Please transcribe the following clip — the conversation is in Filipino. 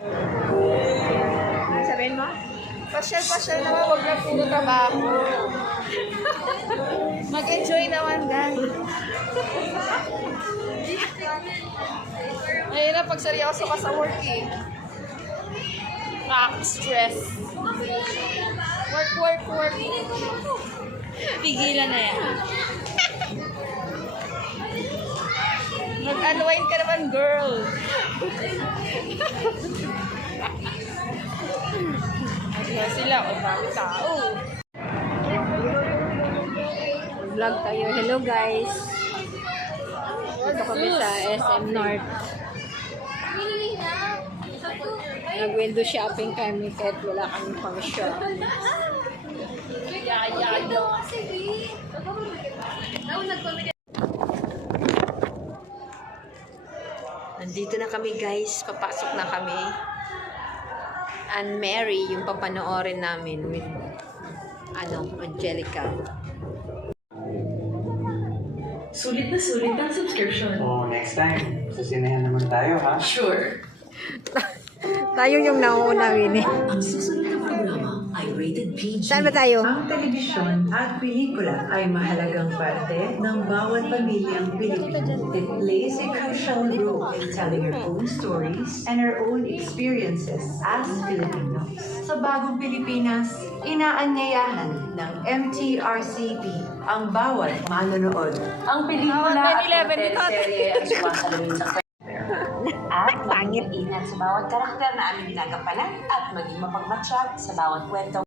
Ano sabihin mo? Pasyal-pasyal naman, huwag na puro trabaho. Mag-enjoy naman, guys. Mahirap pag seryoso ka sa work eh. Stress. Work. Pigilan na yan. Mag-unwind ka naman, girl. Ano sila? O dami tao. Vlog tayo. Hello, guys. Dito kami sa SM North. Nag-window shopping kami kahit wala kami pang shop. Nandito na kami, guys. Papasok na kami. And Mary, yung papanoorin namin with Angelica. Sulit na sulit ang subscription. Oh, next time, sasinayan naman tayo, ha? Sure. Tayo yung nauna, Winnie. Ang susunod na programa ay rated PG. Saan ba tayo? Ang telebisyon at pelikula ay mahalagang parte ng bawat pamilyang Pilipino. It plays a crucial role in telling our own stories and our own experiences as Filipinos. Sa bagong Pilipinas, inaanyayahan ng MTRCB ang bawat manonood. Ang pelikula at teleserye ay sumasalamin sa at maging ingat sa bawat karakter na aming ginagampanan at maging mapagmatsyag sa bawat kwento.